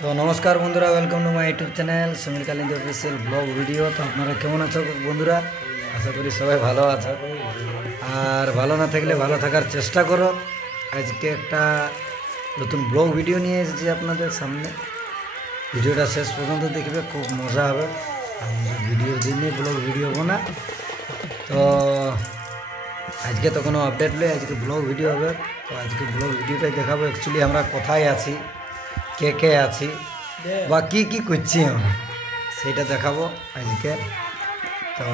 তো নমস্কার বন্ধুরা, welcome to my YouTube channel Samir Kalindi official blog video. তো আপনারা কেমন আছো বন্ধুরা? আশা করি সবাই ভালো আছো, আর ভালো না থাকলে ভালো থাকার চেষ্টা করো। আজকে একটা নতুন ব্লগ ভিডিও নিয়ে এসেছি আপনাদের সামনে। ভিডিওটা শেষ পর্যন্ত দেখবে, খুব মজা হবে। ভিডিওর দিনে ব্লগ ভিডিও না, তো আজকে তো কোনো আপডেট নেই, আজকে ব্লগ ভিডিও হবে। তো আজকে ব্লগ ভিডিওটাই দেখাবো অ্যাকচুয়ালি আমরা কোথায় আছি, কে কে আছি বা কী কী করছি আমরা, সেটা দেখাবো আজকে। তো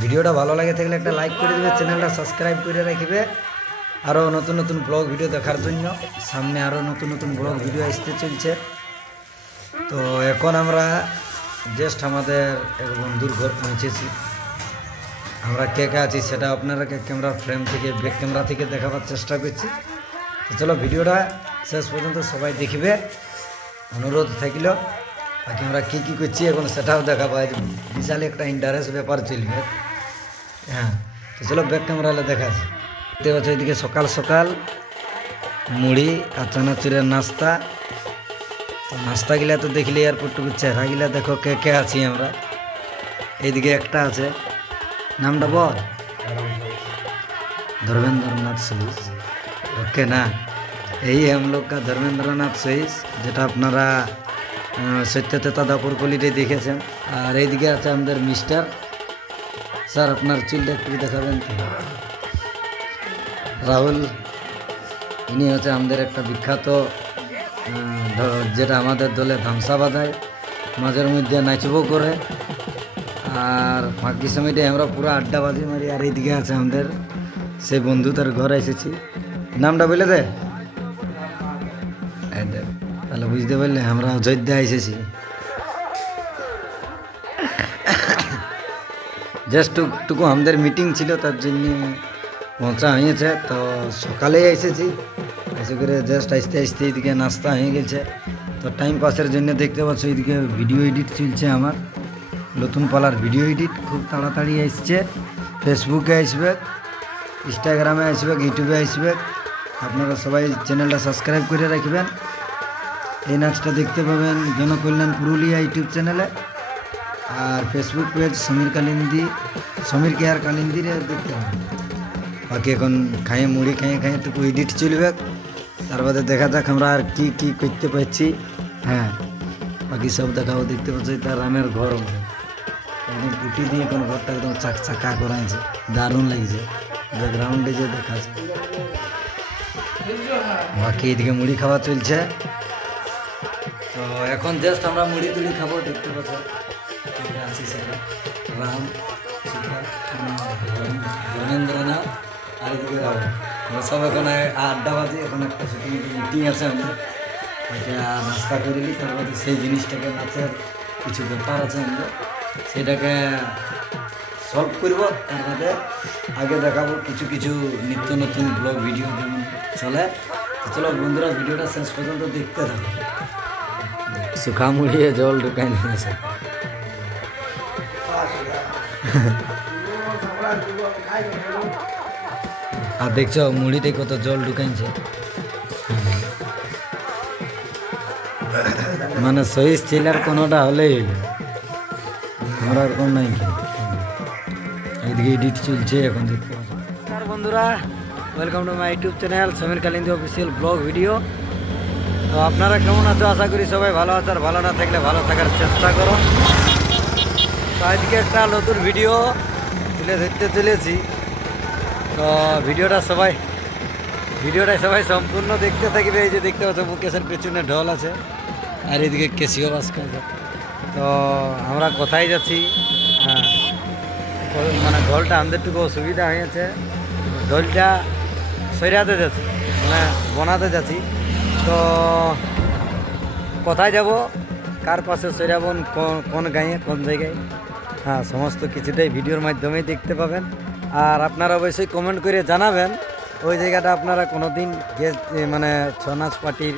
ভিডিওটা ভালো লাগে থাকলে একটা লাইক করে দেবে, চ্যানেলটা সাবস্ক্রাইব করে রাখবে আরও নতুন নতুন ব্লগ ভিডিও দেখার জন্য। সামনে আরও নতুন নতুন ব্লগ ভিডিও আসতে চলছে। তো এখন আমরা জাস্ট আমাদের এক বন্ধুর ঘর পৌঁছেছি। আমরা কে কে আছি সেটা আপনারাকে ক্যামেরা ফ্রেম থেকে, ব্যাক ক্যামেরা থেকে দেখাবার চেষ্টা করছি। তো চলো ভিডিওটা শেষ পর্যন্ত সবাই দেখবে, অনুরোধ থাকল। বাকি আমরা কী কী করছি এখন সেটাও দেখাবো। আজ বিশাল একটা ইন্টারেস্ট ব্যাপার চলবে। হ্যাঁ, তো চলো ব্যাক ক্যামেরা দেখাচ্ছি। দেখতে পাচ্ছ এদিকে সকাল সকাল মুড়ি আর চানাচুরের নাস্তা। নাস্তাগুলা তো দেখলে এয়ারপোর্টটুকু চেহারাগুলা দেখো, কে কে আছি আমরা। এইদিকে একটা আছে, নামটা বল, धर्मेंद्रनाथ सहीस। ओके ना, यही हम लोग का धर्मेंद्रनाथ सहीस, যেটা আপনারা সত্যতা দাপুর কলিতে দেখেছেন। আর এইদিকে আছে আমাদের মিস্টার স্যার, আপনার চুলটা একটু দেখাবেন তো। রাহুল, ইনি হচ্ছে আমাদের একটা বিখ্যাত, যেটা আমাদের দলে ধামসা বাজায়, মাঝের মধ্যে নাচবো করে, আর বাকি সময়টা আমরা পুরো আড্ডাবাজি মারি। আর এইদিকে আছে আমাদের সেই বন্ধু, তার ঘরে এসেছি। নামটা বলে দে, তাহলে বুঝতে পারলে আমরা অযোধ্যা এসেছি। জাস্ট টুকু আমাদের মিটিং ছিল, তার জন্য পৌঁছা হয়েছে। তো সকালেই এসেছি, এসে করে জাস্ট আসতে আসতে এদিকে নাস্তা হয়ে গেছে। তো টাইম পাসের জন্য দেখতে পাচ্ছ এদিকে ভিডিও এডিট চলছে আমার, নতুন পালার ভিডিও এডিট খুব তাড়াতাড়ি আসছে। ফেসবুকে আসবে, ইনস্টাগ্রামে আসবে, ইউটিউবে আসবে। আপনারা সবাই চ্যানেলটা সাবস্ক্রাইব করে রাখবেন। এই নাচটা দেখতে পাবেন জনকল্যাণ পুরুলিয়া ইউটিউব চ্যানেলে, আর Facebook page Samir Kalindi, Samir care কালিন্দিরে দেখতে পাবেন। বাকি এখন খাইয়ে মুড়ি খাইয়ে তো এডিট চলবে, তার বাদে দেখা যাক আমরা আর কি কি করতে পারছি। হ্যাঁ, বাকি সব দেখাবো। দেখতে পাচ্ছি তার রামের ঘর, একদম পুটি দিয়ে এখন ঘরটা একদম চাকা করাইছে, দারুণ লাগছে। ব্যাকগ্রাউন্ডে যে দেখাচ্ছে। বাকি এদিকে মুড়ি খাওয়া চলছে। তো এখন জাস্ট আমরা মুড়ি তুড়ি খাবো। দেখতে পাচ্ছ আছি সেটা রাম, সীতা, ধর্মেন্দ্রনাথ, আর এদিকে রাহুল। আমরা সব এখন আড্ডাবাজি। এখন একটা মিটিং আছে, আমাদের এটা নাস্তা করে নিই, তার মধ্যে সেই জিনিসটাকে, নাচের কিছু ব্যাপার আছে আমাদের, সেটাকে সলভ করবো। তার মধ্যে আগে দেখাবো কিছু কিছু নিত্য নতুন ব্লগ ভিডিও যেমন চলে। চলো বন্ধুরা, ভিডিওটা শেষ পর্যন্ত দেখতে থাকো। শুকা মুড়িয়ে জল ঢুকাই নিয়েছে। আর দেখছো মুড়িতে কত জল ঢুকাইছে, মানে সহিস ছিলার কোনোটা হলেই আমরা এরকম নাই। এইদিকে এডিট চলছে এখন দেখতে পাচ্ছি। বন্ধুরা, welcome to my YouTube channel Samir Kalindi official blog video. তো আপনারা কেমন আছো? আশা করি সবাই ভালো আছে, আর ভালো না থাকলে ভালো থাকার চেষ্টা করো। তো আজকে একটা নতুন ভিডিও তুলে ধরতে চলেছি। তো ভিডিওটা সবাই সম্পূর্ণ দেখতে থাকবে। এই যে দেখতে পাচ্ছ মুকেশের পেছনে ঢোল আছে, আর এদিকে কেসিও বাস্কা আছে। তো আমরা কোথায় যাচ্ছি? হ্যাঁ, মানে ঢোলটা আমাদেরটুকু অসুবিধা হয়েছে, ঢোলটা সৈরাতে যাচ্ছি, মানে বানাতে যাচ্ছি। তো কোথায় যাব, কার পাশে সৈরাবন, কোন গাঁয়ে, কোন জায়গায়, হ্যাঁ সমস্ত কিছুটাই ভিডিওর মাধ্যমেই দেখতে পাবেন। আর আপনারা অবশ্যই কমেন্ট করে জানাবেন ওই জায়গাটা আপনারা কোনো দিন মানে ছৌ নাচ পার্টির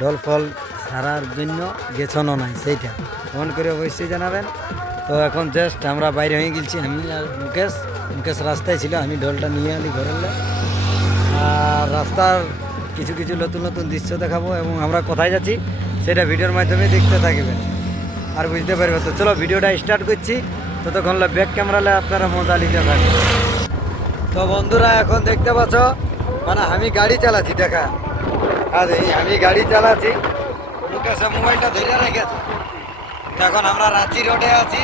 ঢোল ফল সারার জন্য গেছনও নাই, সেইটা কমেন্ট করে অবশ্যই জানাবেন। তো এখন জাস্ট আমরা বাইরে হয়ে গেছি, আমি আর মুকেশ রাস্তায় ছিল, আমি ঢোলটা নিয়ে আলি ঘরের। আর রাস্তার কিছু কিছু নতুন নতুন দৃশ্য দেখাবো, এবং আমরা কোথায় যাচ্ছি সেটা ভিডিওর মাধ্যমে দেখতে থাকবেন আর বুঝতে পারবেন। তো চলো ভিডিওটা স্টার্ট করছি, ততক্ষণ ব্যাক ক্যামেরালে আপনারা মজা নিতে থাকবেন। তো বন্ধুরা এখন দেখতে পাচ্ছ মানে আমি গাড়ি চালাচ্ছি, দেখা আর এই আমি গাড়ি চালাচ্ছি, মুকেশে মোবাইলটা ধরে রেখেছি। তো এখন আমরা রাঁচি রোডে আছি,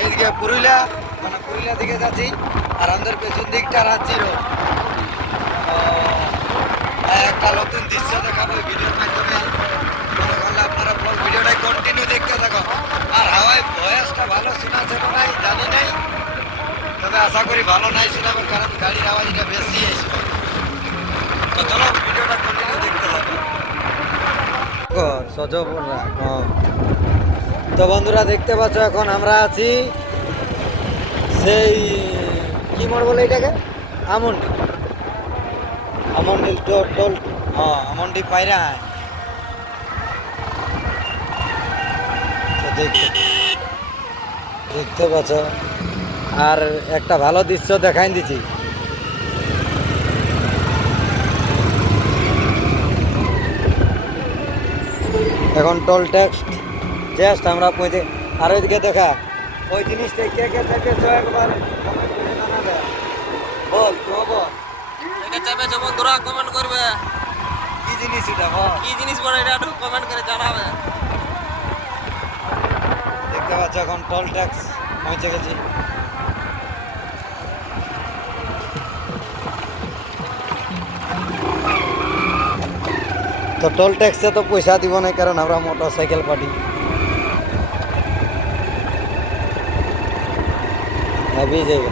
এইদিকে পুরুলিয়া মানে পুরুলিয়া দিকে যাচ্ছি, আর আমাদের পেছন দিকটা রাঁচি রোড। একটা নতুন দৃশ্য দেখাবো এই ভিডিওর মাধ্যমে, আপনারা ভিডিওটাই কন্টিনিউ দেখতে থাকো। আর হাওয়ায় ভয়েসটা ভালো শোনাচ্ছে না নাই জানি নাই, তবে আশা করি ভালো নাই শোনাবেন, কারণ গাড়ির আওয়াজটা বেশি এসে। তো চলো ভিডিওটা কন্টিনিউ দেখতে থাকো। তো বন্ধুরা দেখতে পাচ্ছ এখন আমরা আছি সেই কি মোড় বলে এটাকে, আমন্ডি, আমন্ডি টোল, হ্যাঁ আমন্ডি পায়রা। তো দেখতে পাচ্ছ আর একটা ভালো দৃশ্য দেখাই দিচ্ছি। এখন টোল ট্যাক্স জাস্ট আমরা পৌঁছে, আর ওইদিকে দেখা ওই জিনিসটা কে কে চেপেছো একবার কমেন্ট করে জানাবে। বল তো বল, এটা চেপেছো বন্ধুরা কমেন্ট করবে, কি জিনিস এটা বল, কি জিনিস বলে এটা একটু কমেন্ট করে জানাবে। দেখতে পাচ্ছ এখন টোল ট্যাক্স পৌঁছে গেছি। তো টোল ট্যাক্সে তো পয়সা দিব না, কারণ আমরা মোটর সাইকেল পার্টি। अभी जाएगा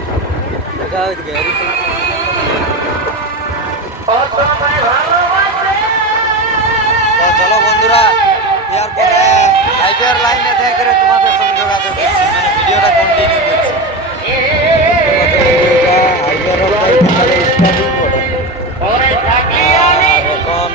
তো চলো বন্ধুরা, এরপরে হাইওয়ের লাইনে থেকে করে তোমাদের সঙ্গে যোগাযোগ করছি, মানে ভিডিওটা কন্টিনিউ করছি। হাইওয়ের স্টার্টিং করে এখন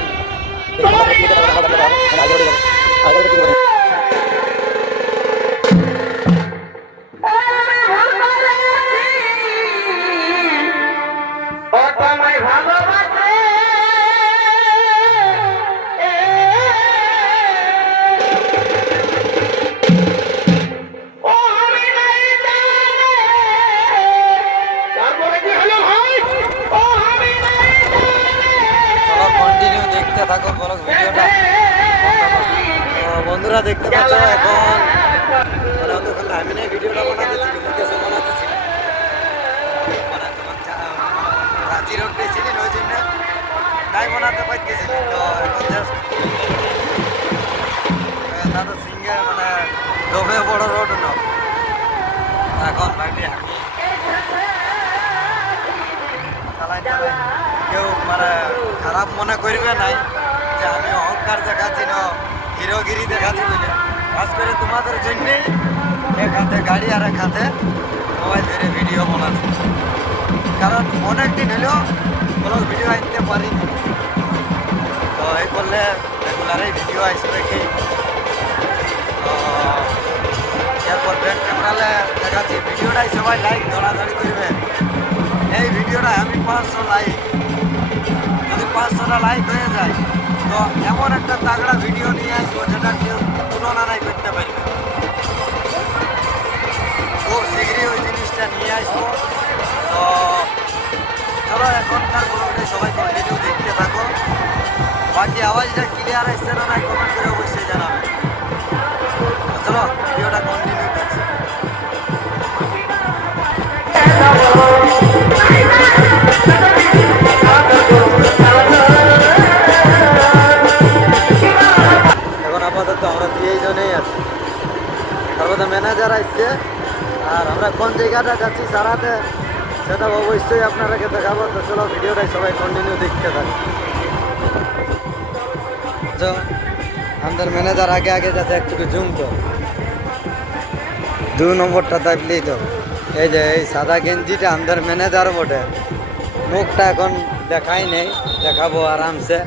থাকো বলো ভিডিওটা। বন্ধুরা দেখতে পাচ্ছ এখন মানে অতক্ষণ আমি না ভিডিওটা বানাতেছি, মুকেশে বানাতেছি, মানে তোমার রাঁচি রোডে ছিলেন ওই জন্য তাই বানাতে পারতেছি। তো এখন জাস্ট দাদা সিঙ্গে মানে দমে বড় রোড না, এখন ভাবি আমি চালাই চালাই কেউ মানে খারাপ মনে করবে নাই যে আমি অহংকার দেখাচ্ছি না, হিরোগিরি দেখাচ্ছি বলে। কাজ করে তোমাদের জন্যেই এক হাতে গাড়ি আর এক হাতে মোবাইল ধরে ভিডিও বানাচ্ছি, কারণ অনেক দিন হলেও ব্লগ ভিডিও আনতে পারিনি। তো এই করলে রেগুলারই ভিডিও আসবে কি। তো এরপর ব্যাক ক্যামেরালে দেখাচ্ছি ভিডিওটাই সবাই লাইক ধরাধরি করবে। এই ভিডিওটা আমি 500 লাইক, যদি 500টা লাইক হয়ে যায় তো এমন একটা তাগড়া ভিডিও নিয়ে আসবো যেটা কেউ তুলনা নাই করতে পারবে। খুব শীঘ্রই ওই জিনিসটা নিয়ে আসবো। তো চলো এখনকার ব্লগটাই সবাই কন্টিনিউ দেখতে থাকো। বাকি আওয়াজটা ক্লিয়ার আসছে না নাই কমেন্ট করে অবশ্যই জানাবে। চলো ভিডিওটা কন্টিনিউ করছি। এখন আপাতত আমরা দুইজনেই আছি, তারপরে ম্যানেজার আসছে, আর আমরা কোন জায়গাটা যাচ্ছি সারাতে সেটা অবশ্যই আপনারাকে দেখাবো। তো চলো ভিডিওটাই সবাই কন্টিনিউ দেখতে থাকি। আমাদের ম্যানেজার আগে আগে যাচ্ছে, একটু জুম তো 2 নম্বরটা দাবলেই তো এই যে এই সাদা গেঞ্জিটা আমাদের ম্যানেজার বটে, মুখটা এখন দেখাই নেই, দেখাবো আরামসে।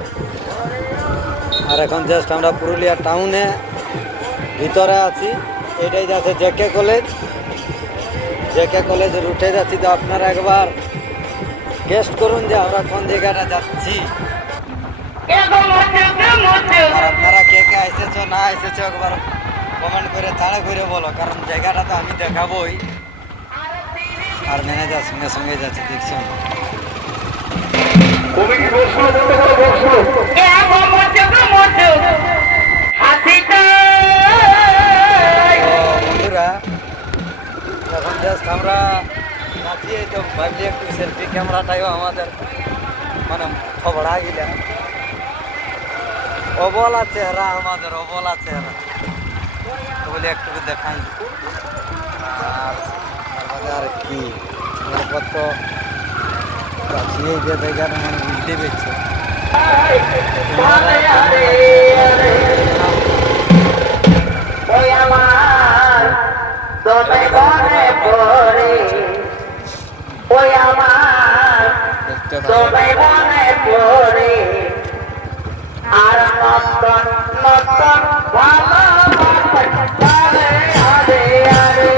আর এখন জাস্ট আমরা পুরুলিয়া টাউনে ভিতরে আছি, এটাই যাচ্ছে জেকে কলেজ, জেকে কলেজের উঠে যাচ্ছি। তো আপনারা একবার গেস্ট করুন যে আমরা কোন জায়গাটা যাচ্ছি, আর আপনারা কে কে এসেছেন না এসেছো একবার কমেন্ট করে তাড়া করে বলো, কারণ জায়গাটা তো আমি দেখাবোই। আর ম্যানেজার সঙ্গে সঙ্গে যাচ্ছে, দেখছেন। বন্ধুরা এখন জাস্ট আমরা নাচিয়ে তো ভাবলি একটু সেলফি ক্যামেরাটাইও আমাদের মানে খবরা গিলা অবলা চেহারা, আমাদের অবলা চেহারা তো বলে একটু দেখাই। আর আর কি কত কাছিয়ে যে জায়গাটা মানে বুঝতে পেরেছে। আর নতুন নতুন ভালোবাসা আরে আরে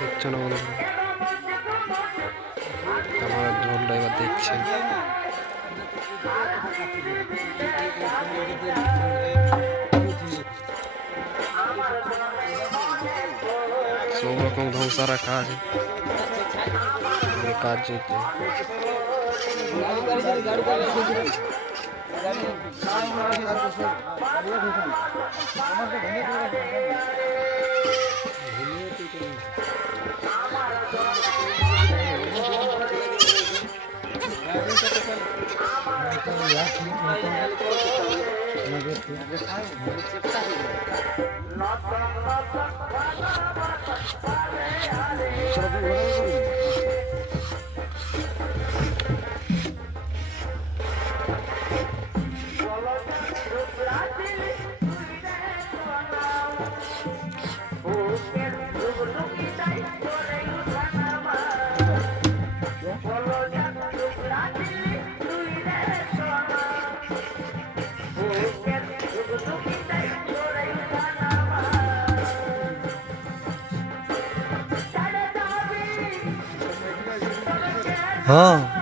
দেখছো না বন্ধু, আমার ড্রোনটা এবার দেখছেন। সব রকম ধ্বংসা রাখা আছে, কাজ চলছে। हाँ